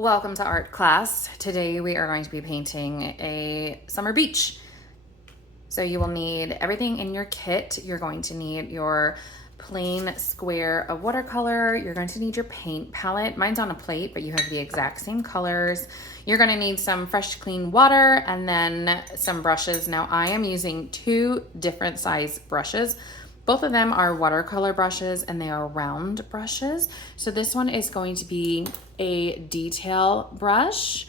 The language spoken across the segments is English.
Welcome to art class. Today we are going to be painting a summer beach. So you will need everything in your kit. You're going to need your plain square of watercolor. You're going to need your paint palette. Mine's on a plate, but you have the exact same colors. You're going to need some fresh, clean water and then some brushes. Now I am using two different size brushes. Both of them are watercolor brushes and they are round brushes. So this one is going to be a detail brush.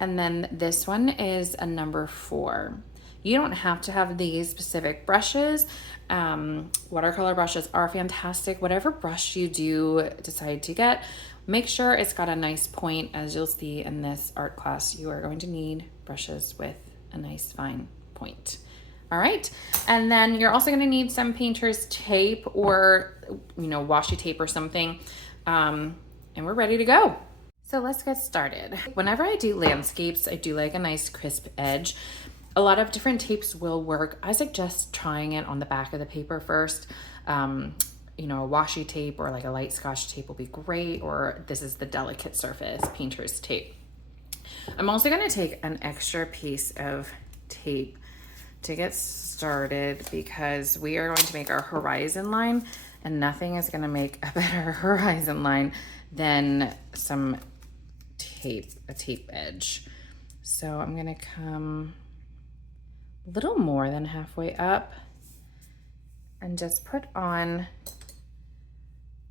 And then this one is a number 4. You don't have to have these specific brushes. Watercolor brushes are fantastic. Whatever brush you do decide to get, make sure it's got a nice point. As you'll see in this art class, you are going to need brushes with a nice fine point. All right, and then you're also gonna need some painter's tape or, washi tape or something, and we're ready to go. So let's get started. Whenever I do landscapes, I do like a nice crisp edge. A lot of different tapes will work. I suggest trying it on the back of the paper first. A washi tape or like a light scotch tape will be great, or this is the delicate surface painter's tape. I'm also gonna take an extra piece of tape to get started because we are going to make our horizon line, and nothing is going to make a better horizon line than some tape, a tape edge. So I'm going to come a little more than halfway up and just put on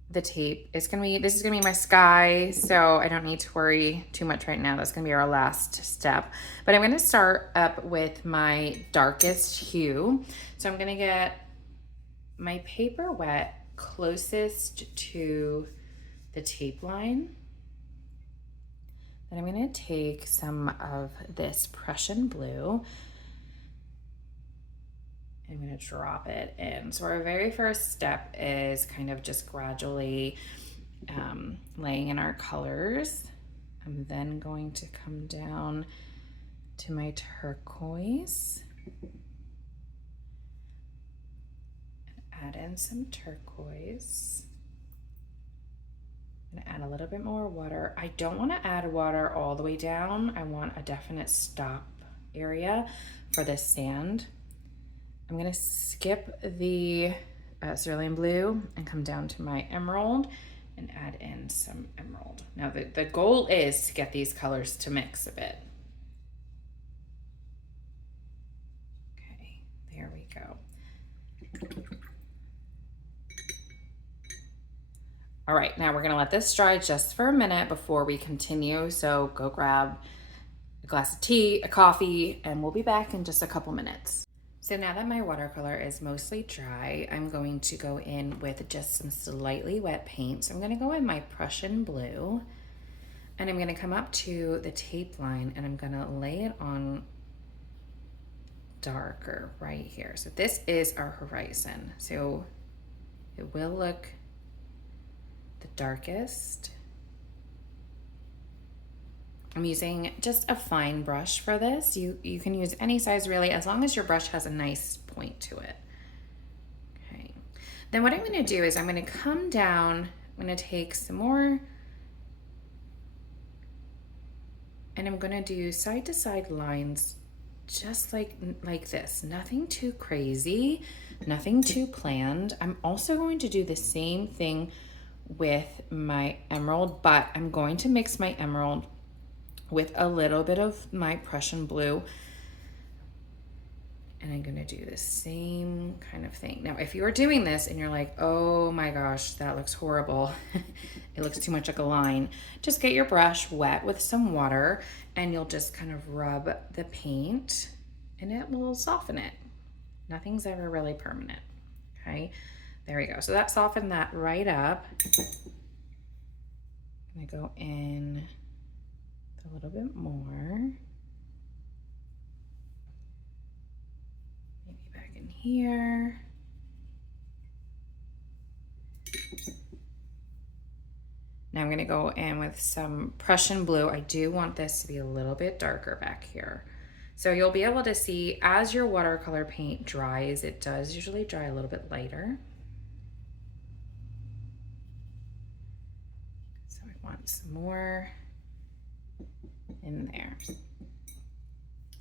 the tape. This is gonna be my sky, so I don't need to worry too much right now. That's gonna be our last step. But I'm gonna start up with my darkest hue. So I'm gonna get my paper wet closest to the tape line. Then I'm gonna take some of this Prussian blue. I'm gonna drop it in. So our very first step is kind of just gradually laying in our colors. I'm then going to come down to my turquoise and add in some turquoise. I'm gonna add a little bit more water. I don't wanna add water all the way down. I want a definite stop area for this sand. I'm gonna skip the cerulean blue and come down to my emerald and add in some emerald. Now the goal is to get these colors to mix a bit. Okay, there we go. All right, now we're gonna let this dry just for a minute before we continue. So go grab a glass of tea, a coffee, and we'll be back in just a couple minutes. So now that my watercolor is mostly dry, I'm going to go in with just some slightly wet paint. So I'm gonna go in my Prussian blue and I'm gonna come up to the tape line and I'm gonna lay it on darker right here. So this is our horizon. So it will look the darkest. I'm using just a fine brush for this. You can use any size really, as long as your brush has a nice point to it. Okay. Then what I'm gonna do is I'm gonna come down, I'm gonna take some more, and I'm gonna do side to side lines just like this. Nothing too crazy, nothing too planned. I'm also going to do the same thing with my emerald, but I'm going to mix my emerald with a little bit of my Prussian blue. And I'm gonna do the same kind of thing. Now, if you're doing this and you're like, oh my gosh, that looks horrible, it looks too much like a line, just get your brush wet with some water and you'll just kind of rub the paint and it will soften it. Nothing's ever really permanent, okay? There we go. So that softened that right up. I'm gonna go in a little bit more. Maybe back in here. Now I'm gonna go in with some Prussian blue. I do want this to be a little bit darker back here. So you'll be able to see as your watercolor paint dries, it does usually dry a little bit lighter. So I want some more in there.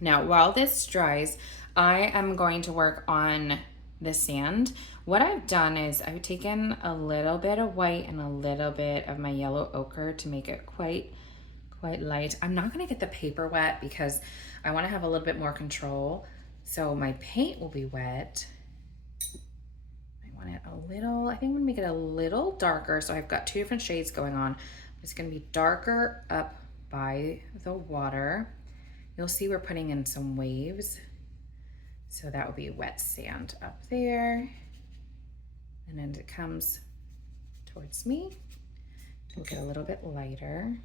Now, while this dries, I am going to work on the sand. What I've done is I've taken a little bit of white and a little bit of my yellow ochre to make it quite light. I'm not gonna get the paper wet because I wanna have a little bit more control. So my paint will be wet. I want it a little, I think I'm gonna make it a little darker. So I've got two different shades going on. It's gonna be darker up by the water. You'll see we're putting in some waves. So that will be wet sand up there. And then it comes towards me. We'll get a little bit lighter.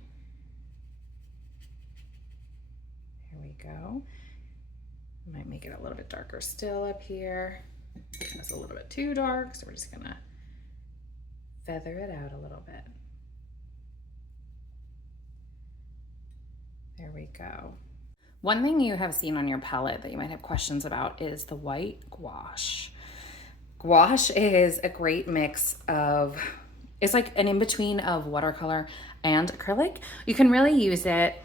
There we go. I might make it a little bit darker still up here. That's a little bit too dark, so we're just gonna feather it out a little bit. There we go. One thing you have seen on your palette that you might have questions about is the white gouache. Gouache is a great mix of, it's like an in-between of watercolor and acrylic. You can really use it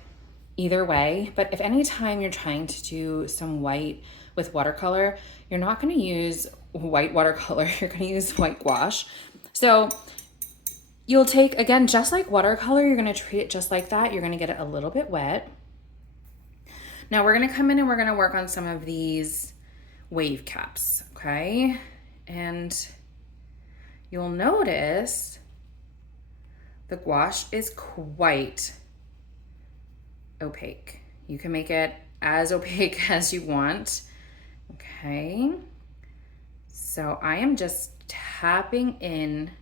either way, but if any time you're trying to do some white with watercolor, you're not gonna use white watercolor, you're gonna use white gouache. So you'll take, again, just like watercolor, you're gonna treat it just like that. You're gonna get it a little bit wet. Now we're gonna come in and we're gonna work on some of these wave caps, okay? And you'll notice the gouache is quite opaque. You can make it as opaque as you want, okay? So I am just tapping in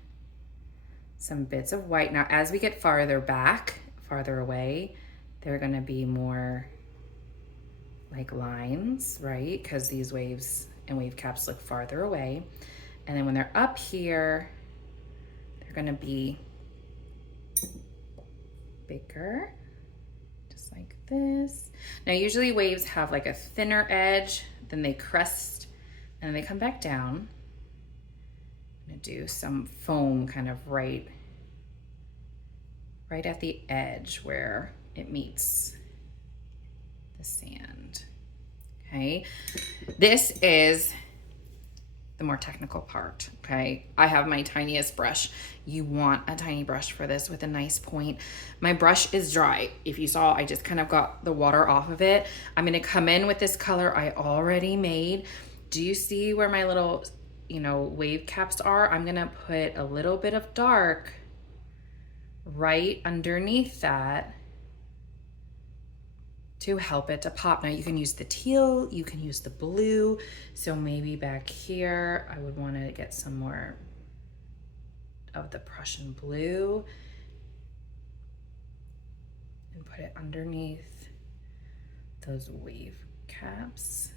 some bits of white. Now, as we get farther back, farther away, they're gonna be more like lines, right? Because these waves and wave caps look farther away. And then when they're up here, they're gonna be bigger, just like this. Now, usually waves have like a thinner edge, then they crest, and then they come back down. I'm gonna do some foam kind of right at the edge where it meets the sand, okay? This is the more technical part, okay? I have my tiniest brush. You want a tiny brush for this with a nice point. My brush is dry. If you saw, I just kind of got the water off of it. I'm gonna come in with this color I already made. Do you see where my little, wave caps are? I'm gonna put a little bit of dark right underneath that to help it to pop. Now you can use the teal, you can use the blue. So maybe back here, I would want to get some more of the Prussian blue and put it underneath those wave caps.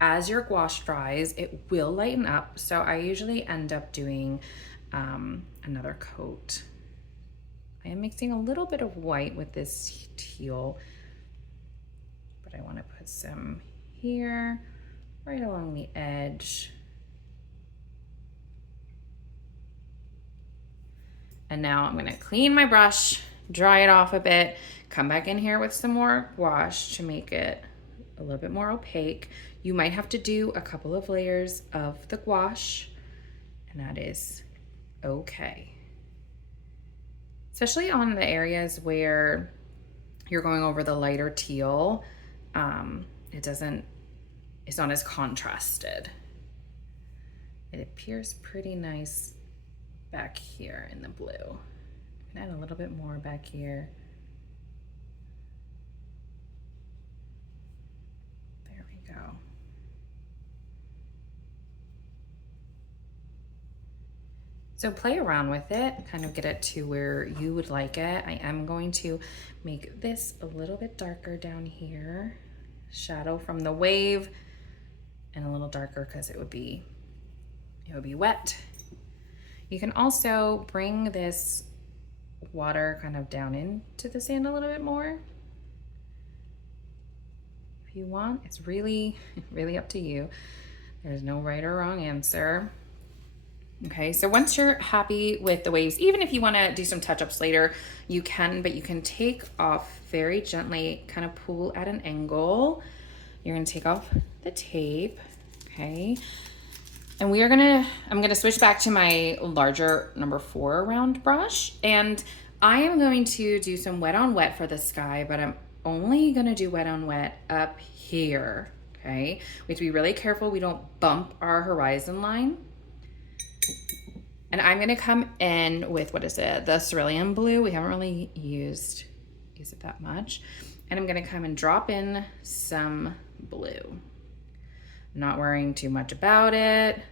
As your gouache dries, it will lighten up. So I usually end up doing another coat. I am mixing a little bit of white with this teal, but I want to put some here, right along the edge. And now I'm going to clean my brush, dry it off a bit, come back in here with some more gouache to make it a little bit more opaque. You might have to do a couple of layers of the gouache, and that is okay. Especially on the areas where you're going over the lighter teal, it's not as contrasted. It appears pretty nice back here in the blue. I'm gonna add a little bit more back here. There we go. So play around with it, kind of get it to where you would like it. I am going to make this a little bit darker down here, shadow from the wave, and a little darker because it would be wet. You can also bring this water kind of down into the sand a little bit more if you want. It's really, really up to you. There's no right or wrong answer. Okay, so once you're happy with the waves, even if you want to do some touch-ups later, you can, but you can take off very gently, kind of pull at an angle. You're gonna take off the tape, okay? And I'm gonna switch back to my larger number 4 round brush, and I am going to do some wet on wet for the sky, but I'm only gonna do wet on wet up here, okay? We have to be really careful we don't bump our horizon line. And I'm gonna come in with, what is it? The cerulean blue. We haven't really used it that much. And I'm gonna come and drop in some blue. I'm not worrying too much about it.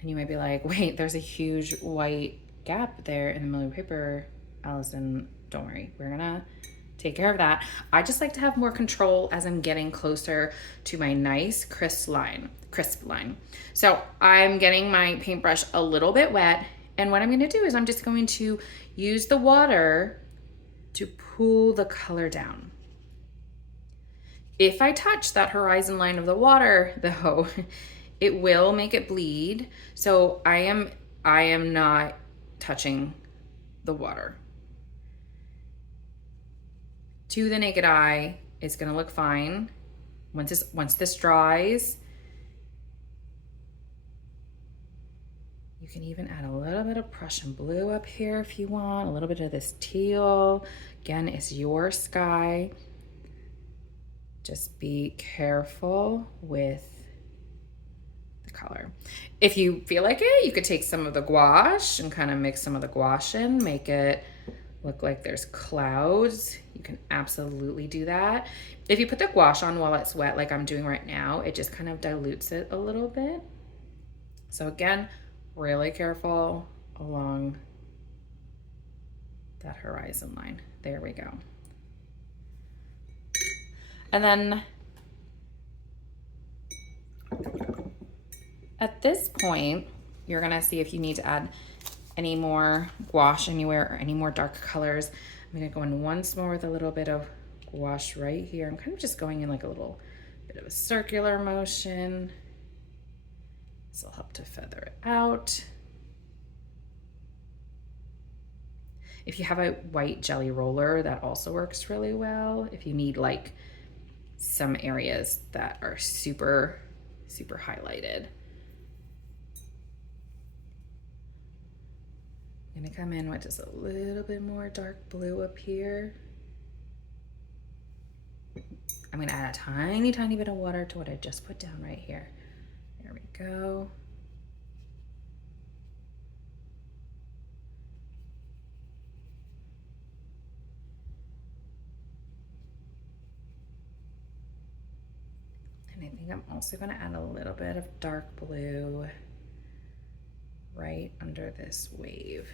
And you might be like, wait, there's a huge white gap there in the middle of the paper. Allison, don't worry, we're gonna take care of that. I just like to have more control as I'm getting closer to my nice crisp line. So I'm getting my paintbrush a little bit wet, and what I'm gonna do is I'm just going to use the water to pull the color down. If I touch that horizon line of the water though, it will make it bleed. So I am not touching the water. To the naked eye, it's gonna look fine. Once this dries, you can even add a little bit of Prussian blue up here if you want, a little bit of this teal. Again, it's your sky. Just be careful with the color. If you feel like it, you could take some of the gouache and kind of mix some of the gouache in, make it look like there's clouds. You can absolutely do that. If you put the gouache on while it's wet, like I'm doing right now, it just kind of dilutes it a little bit. So again, really careful along that horizon line. There we go. And then at this point, you're gonna see if you need to add any more gouache anywhere or any more dark colors. I'm gonna go in once more with a little bit of gouache right here. I'm kind of just going in like a little bit of a circular motion. This will help to feather it out. If you have a white jelly roller, that also works really well. If you need like some areas that are super, super highlighted. I'm gonna come in with just a little bit more dark blue up here. I'm gonna add a tiny, tiny bit of water to what I just put down right here. There we go. And I think I'm also gonna add a little bit of dark blue right under this wave.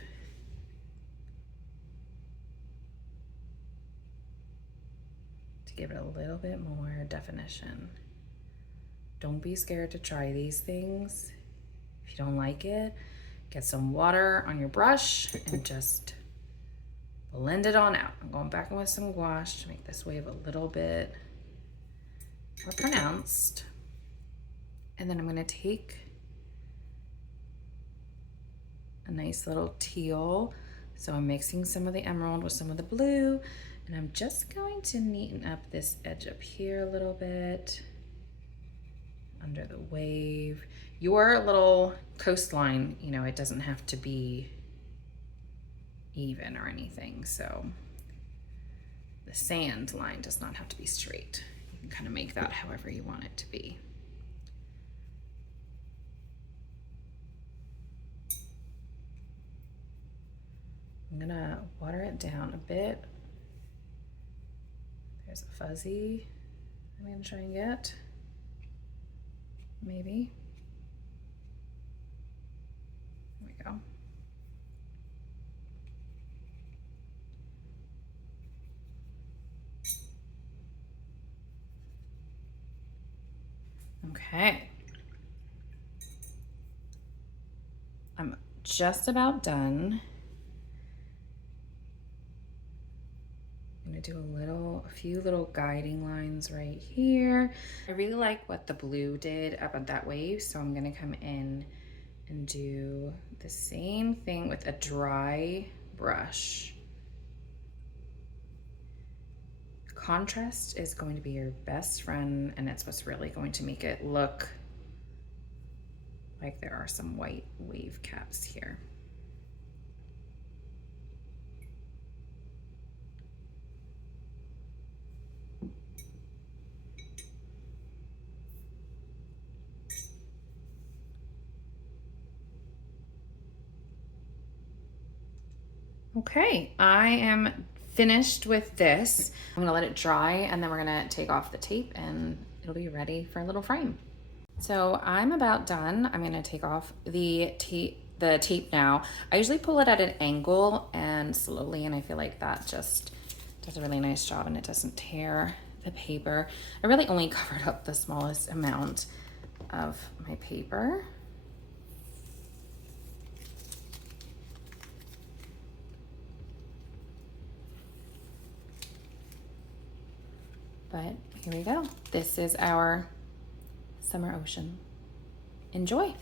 To give it a little bit more definition. Don't be scared to try these things. If you don't like it, get some water on your brush and just blend it on out. I'm going back in with some gouache to make this wave a little bit more pronounced. And then I'm gonna take a nice little teal. So I'm mixing some of the emerald with some of the blue, and I'm just going to neaten up this edge up here a little bit under the wave. Your little coastline, you know, it doesn't have to be even or anything. So the sand line does not have to be straight. You can kind of make that however you want it to be. I'm gonna water it down a bit. There's a fuzzy I'm gonna try and get, maybe. There we go. Okay. I'm just about done. I'm gonna do a little a few little guiding lines right here. I really like what the blue did up on that wave, so I'm gonna come in and do the same thing with a dry brush. Contrast is going to be your best friend, and it's what's really going to make it look like there are some white wave caps here. Okay, I am finished with this. I'm gonna let it dry, and then we're gonna take off the tape and it'll be ready for a little frame. So I'm about done. I'm gonna take off the tape now. I usually pull it at an angle and slowly, and I feel like that just does a really nice job and it doesn't tear the paper. I really only covered up the smallest amount of my paper. But here we go. This is our summer ocean. Enjoy.